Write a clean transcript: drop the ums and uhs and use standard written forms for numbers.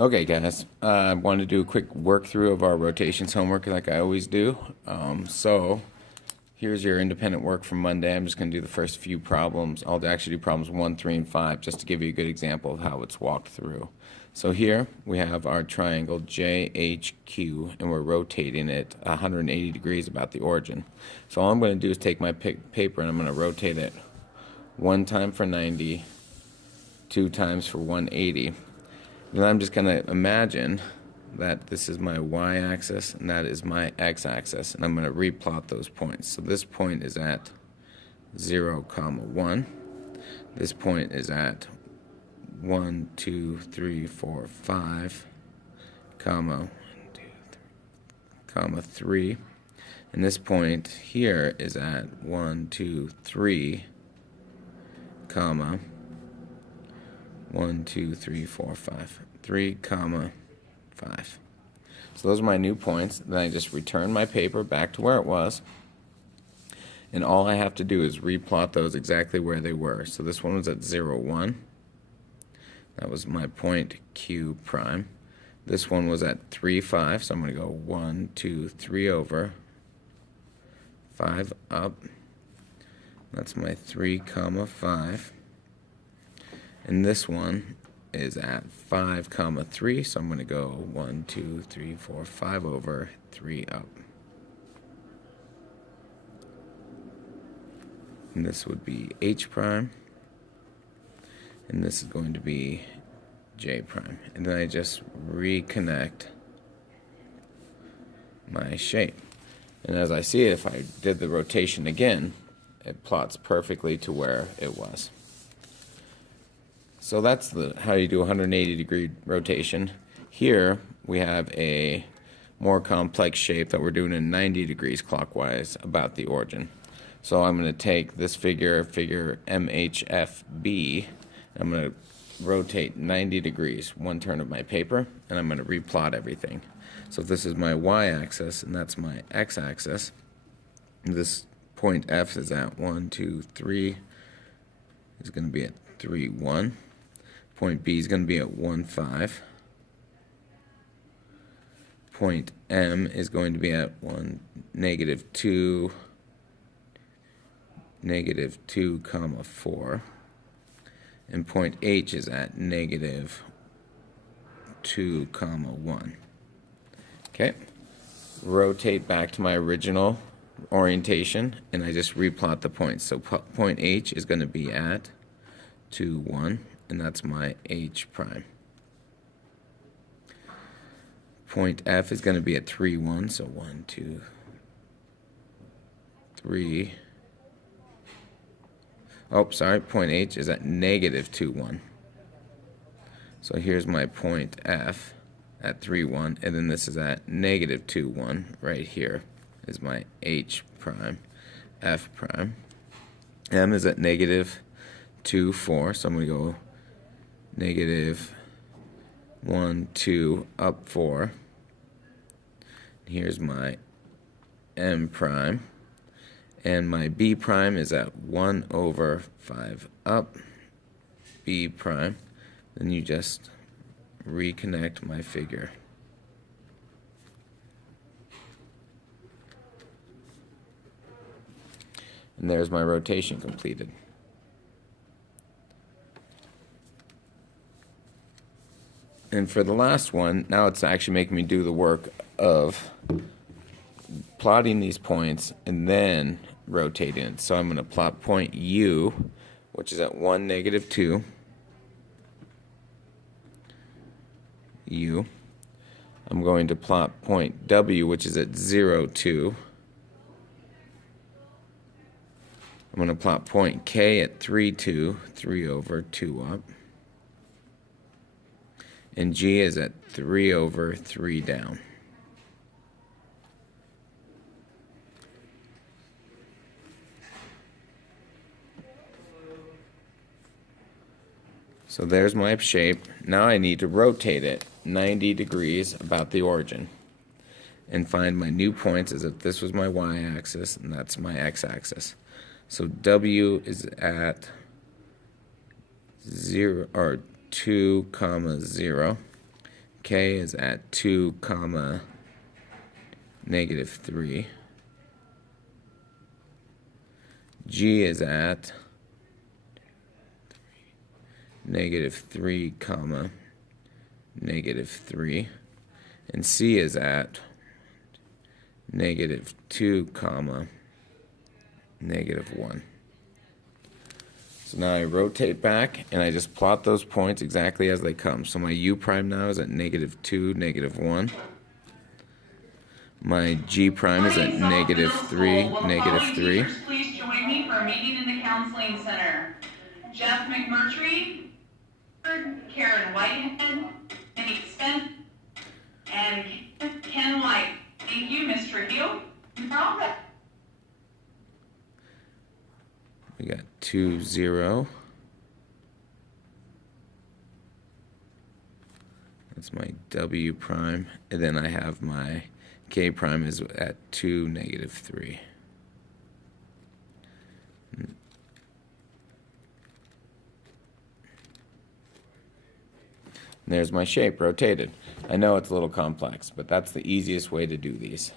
Okay, guys, I want to do a quick work through of our rotations homework like I always do. So here's your independent work from Monday. I'm just going to do the first few problems. I'll actually do problems 1, 3, and 5 just to give you a good example of how it's walked through. So here we have our triangle JHQ, and we're rotating it 180 degrees about the origin. So all I'm going to do is take my paper and I'm going to rotate it 1 time for 90, 2 times for 180. Then I'm just going to imagine that this is my y-axis and that is my x-axis, and I'm going to replot those points. So this point is at 0, 1. This point is at 1, 2, 3, 4, 5, comma 1, 2, 3, comma 3. And this point here is at 1, 2, 3, comma 1, 2, 3, 4, 5. 3, comma 5. So those are my new points. Then I just return my paper back to where it was. And all I have to do is replot those exactly where they were. So this one was at 0, 1. That was my point Q prime. This one was at 3, 5. So I'm going to go 1, 2, 3 over, 5 up. That's my 3, comma 5. And this one is at 5, comma 3, so I'm going to go 1, 2, 3, 4, 5 over, 3 up. And this would be H prime, and this is going to be J prime. And then I just reconnect my shape. And as I see it, if I did the rotation again, it plots perfectly to where it was. So that's how you do a 180-degree rotation. Here we have a more complex shape that we're doing in 90 degrees clockwise about the origin. So I'm going to take this figure MHFB, I'm going to rotate 90 degrees, one turn of my paper, and I'm going to replot everything. So if this is my y-axis and that's my x-axis, this point F is at 1, 2, 3, is going to be at 3, 1. Point B is going to be at 1, 5. Point M is going to be at 1, negative 2, negative 2, comma 4. And point H is at negative 2, comma 1. Okay. Rotate back to my original orientation, and I just replot the points. So point H is going to be at 2, 1. And that's my H prime. Point F is going to be at 3, 1, so 1, 2, 3. Oh, sorry, point H is at negative 2, 1. So here's my point F at 3, 1, and then this is at negative 2, 1. Right here is my H prime, F prime. M is at negative 2, 4, so I'm going to go negative 1, 2, up 4. Here's my M prime. And my B prime is at 1 over 5 up, B prime. Then you just reconnect my figure. And there's my rotation completed. And for the last one, now it's actually making me do the work of plotting these points and then rotating it. So I'm going to plot point U, which is at 1, negative 2. U. I'm going to plot point W, which is at 0, 2. I'm going to plot point K at 3, 2, 3 over 2 up. And G is at 3 over 3 down. So there's my shape. Now I need to rotate it 90 degrees about the origin and find my new points as if this was my y-axis and that's my x-axis. So W is at 0 or 2, 0. K is at 2 comma negative 3. G is at negative 3 comma negative 3. And C is at negative 2 comma negative 1. So now I rotate back and I just plot those points exactly as they come. So my U prime now is at negative 2, negative 1. My G prime is at negative 3, negative 3. Please join me for a meeting in the counseling center. Jeff McMurtry, Karen Whitehead, Nate Spence, and Ken White. Thank you, Mr. Hill. We got 2, 0. That's my W prime. And then I have my K prime is at 2, negative 3. And there's my shape rotated. I know it's a little complex, but that's the easiest way to do these.